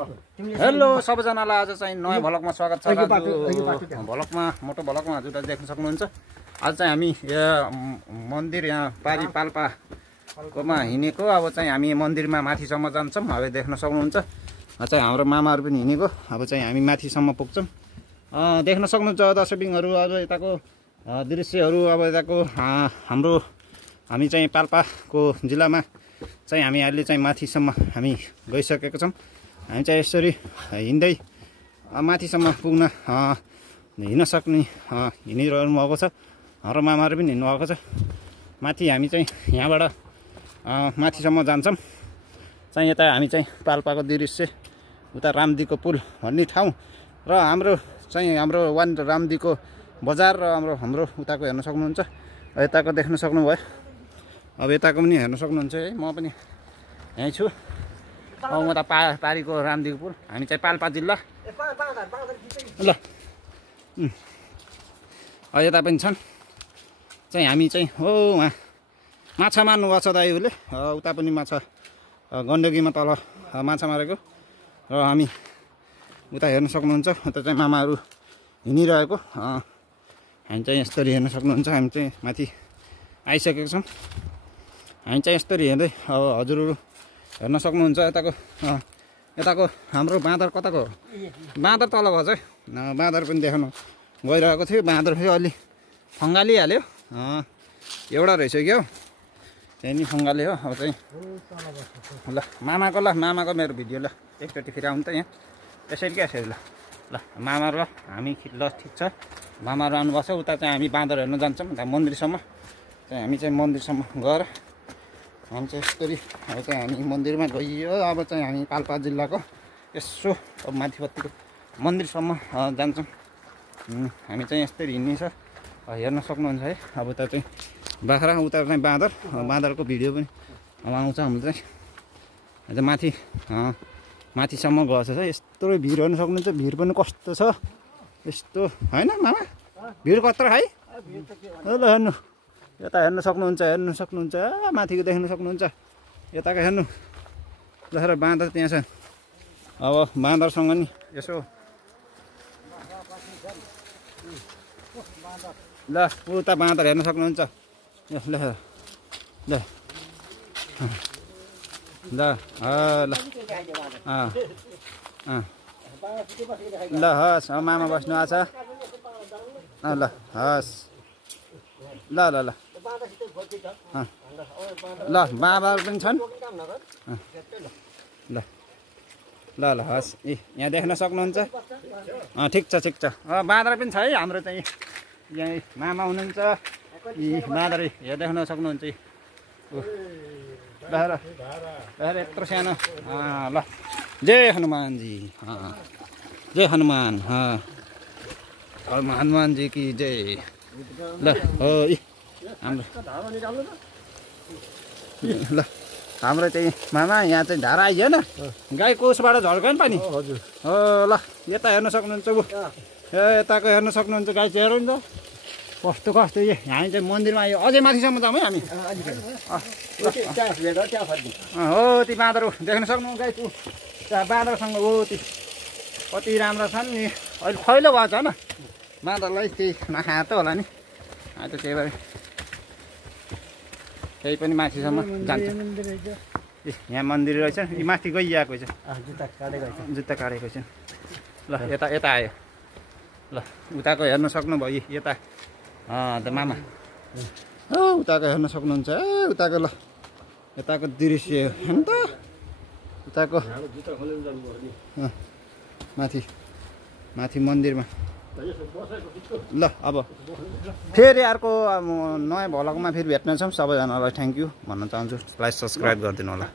Hello सबैजनालाई आज चाहिँ नयाँ भ्लगमा स्वागत छ। भ्लगमा मोटो भ्लगमा हजुरले देख्न सक्नुहुन्छ। आज चाहिँ हामी मन्दिर यहाँ पारी पाल्पाकोमा हिँडेको। अब चाहिँ हामी मन्दिरमा माथिसम्म जान्छौँ। अब देख्न सक्नुहुन्छ चाहिँ हाम्रो मामाहरू पनि हिँडेको। अब चाहिँ हामी माथिसम्म पुग्छौँ। देख्न सक्नुहुन्छ दर्शकबिनहरू अब यताको दृश्यहरू। अब यताको हाम्रो हामी चाहिँ पाल्पाको जिल्लामा चाहिँ हामी अहिले चाहिँ माथिसम्म हामी गइसकेको छौँ। हामी चाहिँ यसरी हिँड्दै माथिसम्म पुग्न हिँड्न सक्ने हिँडिरहनु भएको छ। हाम्रो मामाहरू पनि हिँड्नु भएको छ। माथि हामी चाहिँ यहाँबाट माथिसम्म जान्छौँ। चाहिँ यता हामी चाहिँ पाल्पाको दृश्य उता रामदीको पुल भन्ने ठाउँ र हाम्रो वान रामदीको बजार र हाम्रो उताको हेर्न सक्नुहुन्छ। यताको देख्न सक्नुभयो। अब यताको पनि हेर्न सक्नुहुन्छ है। म पनि यहीँ छु। म त पारीको रामदीको पुल। हामी चाहिँ पाल्पा जिल्ला ल। यता पनि छन् चाहिँ हामी चाहिँ हो उहाँ माछा मार्नु भएको छ दाइहरूले। उता पनि माछा गण्डकीमा तल माछा मारेको र हामी उता हेर्न सक्नुहुन्छ। उता चाहिँ मामाहरू हिँडिरहेको हामी चाहिँ यसरी हेर्न सक्नुहुन्छ। हामी चाहिँ माथि आइसकेको छौँ। हामी चाहिँ यसरी हेर्दै अब हजुरहरू हेर्न सक्नुहुन्छ। यताको हाम्रो बाँदर कताको बाँदर तल गएको छ। बाँदर पनि देखाउनु गइरहेको थियो। बाँदर फेरि अलि फङ्गालिहाल्यो। एउटा रहेछ क्या हो त्यही नि फङ्गाले हो। अब चाहिँ ल मामाको मेरो भिडियो ल एकचोटि फेरि आउनु त यहाँ यसरी क्या यसरी ल मामाहरू हामी ल ठिक छ। मामाहरू आउनुभएको छ। उता चाहिँ हामी बाँदर हेर्न जान्छौँ उता मन्दिरसम्म। चाहिँ हामी चाहिँ मन्दिरसम्म गएर हामी चाहिँ यसरी अब चाहिँ हामी मन्दिरमा गइयो। अब चाहिँ हामी पाल्पा जिल्लाको यसो अब माथिपट्टिको मन्दिरसम्म जान्छौँ। हामी चाहिँ यसरी हिँड्ने छ हेर्न सक्नुहुन्छ है। अब उता चाहिँ बाख्रा उता चाहिँ बाँदरको भिडियो पनि अब आउँछ। हाम्रो चाहिँ माथिसम्म गएको छ। यस्तो भिड हेर्न सक्नुहुन्छ। भिड पनि कस्तो छ यस्तो होइन मामा भिड कत्रो है। ल हेर्नु यता हेर्न सक्नुहुन्छ। माथिको देख्न सक्नुहुन्छ। यताको हेर्नु जसरी बाँदर त्यहाँ छ। अब बाँदरसँग नि यसो ल उता बाँदर हेर्न सक्नुहुन्छ। ल ल ल ल ल हस् मामा बस्नु आएको छ। ल हस् ल ल ल ल बाबाहरू पनि छन्। ल ल ल हस् यहाँ देख्न सक्नुहुन्छ। ठिक छ बाँदर पनि छ है। हाम्रो चाहिँ यहाँ मामा हुनुहुन्छ। बाँदर यहाँ देख्न सक्नुहुन्छ। ल यत्रो सानो ल जय हनुमानजी जय हनुमान हनुमानजी की जय। ल हो हाम्रो चाहिँ मामा यहाँ चाहिँ धारा आइयो न गाई कोसबाट झर्क्यो नि पानी। हो ल यता हेर्न सक्नुहुन्छ। यताको हेर्न सक्नुहुन्छ। गाई चाहिँ हेर्नु नि त कस्तो हामी चाहिँ मन्दिरमा आयो। अझै माथिसम्म जाउँ है हामी। हो ती बाँदर देख्न सक्नु गाई त्यहाँ बाँदरसँग हो ती कति राम्रो छन् नि। अहिले खैलो भएको छ न बाँदरलाई केही नखाए त होला नि। त्यही भएर त्यही पनि माथिसम्म जान्छ। यहाँ मन्दिर रहेछ। यी माथि गइआएको छ। जुत्ता काटेको छ। ल यता आयो। ल उताको हेर्न सक्नुभयो। यता त मामा उताको हेर्न सक्नुहुन्छ। उताको ल यताको दृश्य हेर्नु त। उताको माथि मन्दिरमा ल। अब फेरि अर्को नयाँ भ्लगमा फेरि भेट्नेछौँ। सबैजनालाई थ्याङ्क यू भन्न चाहन्छु। लाइक सब्सक्राइब गरिदिनु होला।